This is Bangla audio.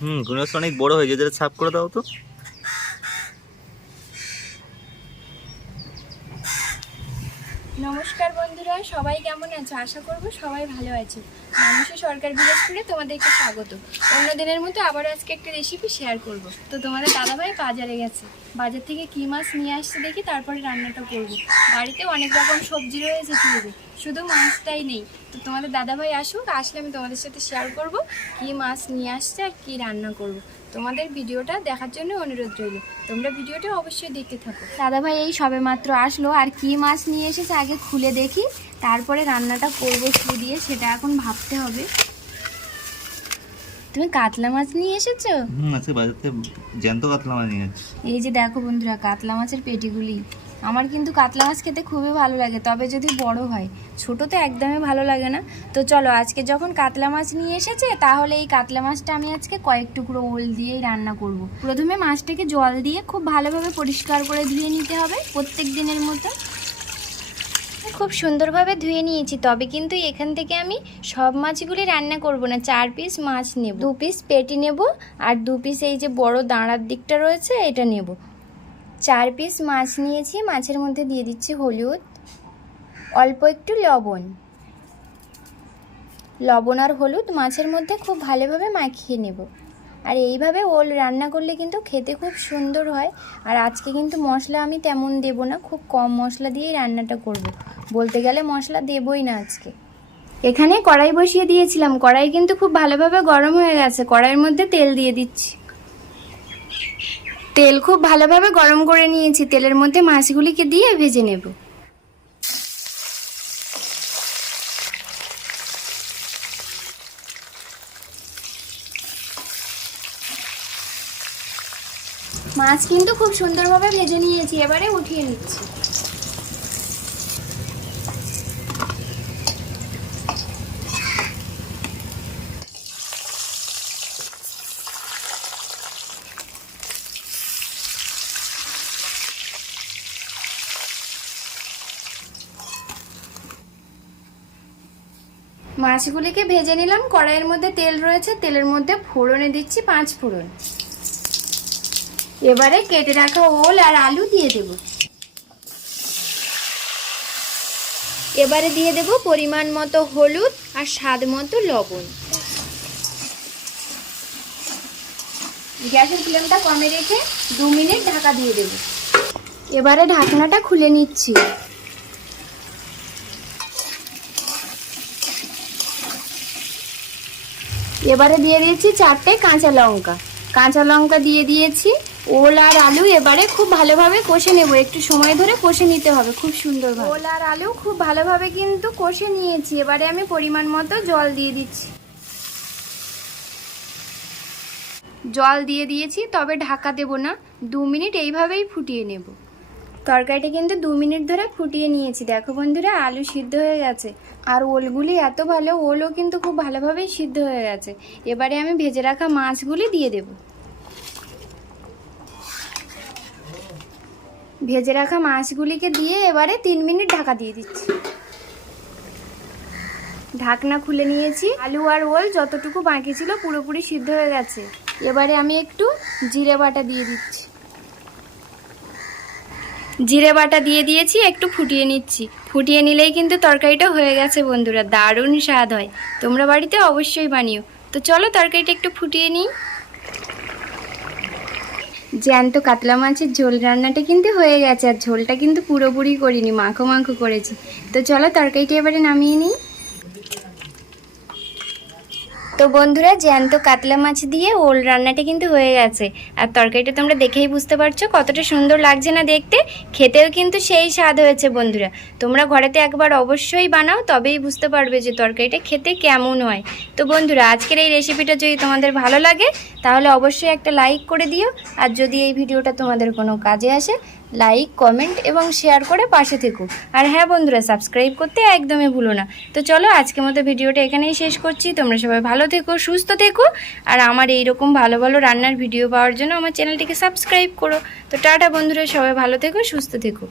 হুম গুণস অনেক বড় হয়ে যায় সাফ করে দাও তো। নমস্কার বন্ধুরা, সবাই কেমন আছো? আশা করব সবাই ভালো আছো। মানুষের সরকার বিলাসপুরে তোমাদেরকে স্বাগত। অন্য দিনের মতো আবার আজকে একটা রেসিপি শেয়ার করব। তো তোমাদের দাদাভাই বাজারে গেছে। বাজার থেকে কী মাছ নিয়ে আসছে দেখি, তারপরে রান্নাটা করব। বাড়িতে অনেক রকম সবজি রয়েছে ফ্রিজে শুধু মাছটাই নেই। তো তোমাদের দাদাভাই আসুক, আসলে আমি তোমাদের সাথে শেয়ার করব কী মাছ নিয়ে আসছে আর কী রান্না করব। তোমাদের ভিডিওটা দেখার জন্য অনুরোধ রইল। তোমরা ভিডিওটা অবশ্যই দেখতে থাকো। দাদাভাই এই সবে মাত্র আসলো। আর কি মাছ নিয়ে এসেছে আগে খুলে দেখি তারপরে রান্নাটা করব কি দিয়ে সেটা এখন ভাবতে হবে। তুমি কাতলা মাছ নিয়ে এসেছ? হুম আজকে বাজার থেকে জ্যান্ত কাতলা মাছ নিয়ে যাচ্ছি এই যে দেখো বন্ধুরা কাতলা মাছের পেটিগুলি। আমার কিন্তু কাতলা মাছ খেতে খুবই ভালো লাগে তবে যদি বড় হয় ছোট তো একদমই ভালো লাগে না। তো চলো আজকে যখন কাতলা মাছ নিয়ে এসেছে তাহলে এই কাতলা মাছটা আমি আজকে কয়েক টুকরো ওল দিয়েই রান্না করব। প্রথমে মাছটাকে জল দিয়ে খুব ভালোভাবে পরিষ্কার করে ধুয়ে নিতে হবে প্রত্যেক দিনের মতো। খুব সুন্দরভাবে ধুয়ে নিয়েছি, তবে কিন্তু এখান থেকে আমি সব মাছগুলি রান্না করব না। চার পিস মাছ নেব, দু পিস পেটি নেব, আর দু পিস এই যে বড় দাঁড়ার দিকটা রয়েছে, এটা নেব। চার পিস মাছ নিয়েছি, মাছের মধ্যে দিয়ে দিচ্ছি হলুদ, অল্প একটু লবণ। লবণ আর হলুদ মাছের মধ্যে খুব ভালোভাবে মাখিয়ে নেব। আর এইভাবে ওল রান্না করলে কিন্তু খেতে খুব সুন্দর হয়। আর আজকে কিন্তু মশলা আমি তেমন দেব না, খুব কম মশলা দিয়েই রান্নাটা করব। বলতে গেলে মশলা দেবই না আজকে। এখানে কড়াই বসিয়ে দিয়েছিলাম। কড়াই কিন্তু খুব ভালোভাবে গরম হয়ে গেছে। কড়াইয়ের মধ্যে তেল দিয়ে দিচ্ছি। তেল খুব ভালোভাবে গরম করে নিয়েছি। তেলের মধ্যে মাছগুলিকে দিয়ে ভেজে নেব। মাছ কিন্তু খুব সুন্দরভাবে ভেজে নিয়েছি, এবারে উঠিয়ে নিচ্ছি। মাছগুলিকে ভেজে নিলাম, কড়াইয়ের মধ্যে তেল রয়েছে, তেলের মধ্যে ফোড়নে দিচ্ছি পাঁচ ফোড়ন। এবারে কেটে রাখা ওল আর আলু দিয়ে দেব। এবারে দিয়ে দেব পরিমাণ মতো হলুদ আর স্বাদ মতো লবণ। গ্যাসের ফ্লেমটা কমে রেখে দু মিনিট ঢাকা দিয়ে দেব। এবারে ঢাকনাটা খুলে নিচ্ছি। এবারে দিয়ে দিয়েছি চারটে কাঁচা লঙ্কা। কাঁচা লঙ্কা দিয়ে দিয়েছি ওল আর আলু এবারে খুব ভালোভাবে কষে নেব। একটু সময় ধরে কষে নিতে হবে, খুব সুন্দর ওল আর আলু খুব ভালোভাবে কিন্তু কষে নিয়েছি। এবারে আমি পরিমাণ মতো জল দিয়ে দিচ্ছি। জল দিয়ে দিয়েছি, তবে ঢাকা দেব না। দু মিনিট এইভাবেই ফুটিয়ে নেব। তরকারিটা কিন্তু দু মিনিট ধরে ফুটিয়ে নিয়েছি। দেখো বন্ধুরা, আলু সিদ্ধ হয়ে গেছে। আর ওলগুলি এত ভালো, ওলও কিন্তু খুব ভালোভাবেই সিদ্ধ হয়ে গেছে। এবারে আমি ভেজে রাখা মাছগুলি দিয়ে দেব। ভেজে রাখা মাছগুলিকে দিয়ে এবারে তিন মিনিট ঢাকা দিয়ে দিচ্ছি। ঢাকনা খুলে নিয়েছি। আলু আর ওল যতটুকু বাকি ছিল পুরোপুরি সিদ্ধ হয়ে গেছে। এবারে আমি একটু জিরে বাটা দিয়ে দিচ্ছি। জিরে বাটা দিয়ে দিয়েছি, একটু ফুটিয়ে নিচ্ছি। ফুটিয়ে নিলেই কিন্তু তরকারিটা হয়ে গেছে বন্ধুরা, দারুণ স্বাদ হয়। তোমরা বাড়িতে অবশ্যই বানিও। তো চলো তরকারিটা একটু ফুটিয়ে নিই। জ্যান্ত কাতলা মাছের ঝোল রান্নাটা কিন্তু হয়ে গেছে, আর ঝোলটা কিন্তু পুরোপুরি করিনি, মাখো মাখো করেছি। তো চলো তরকারিটা এবারে নামিয়ে নিই। তো বন্ধুরা, জ্যান্ত কাতলা মাছ দিয়ে ওল রান্নাটা কিন্তু হয়ে গেছে। আর তরকারিটা তোমরা দেখেই বুঝতে পারছ কতটা সুন্দর লাগছে না দেখতে। খেতেও কিন্তু সেই স্বাদ হয়েছে বন্ধুরা। তোমরা ঘরেতে একবার অবশ্যই বানাও, তবেই বুঝতে পারবে যে তরকারিটা খেতে কেমন হয়। তো বন্ধুরা, আজকের এই রেসিপিটা যদি তোমাদের ভালো লাগে, তাহলে অবশ্যই একটা লাইক করে দিও। আর যদি এই ভিডিওটা তোমাদের কোনো কাজে আসে লাইক কমেন্ট এবং শেয়ার করে পাশে থেকো। আর হ্যাঁ বন্ধুরা সাবস্ক্রাইব করতে একদমই ভুলো না। তো চলো আজকের মতো ভিডিওটা এখানেই শেষ করছি। তোমরা সবাই ভালো থেকো, সুস্থ থেকো। আর আমার এইরকম ভালো ভালো রান্নার ভিডিও পাওয়ার জন্য আমার চ্যানেলটিকে সাবস্ক্রাইব করো। তো টাটা বন্ধুরা, সবাই ভালো থেকো, সুস্থ থেকো।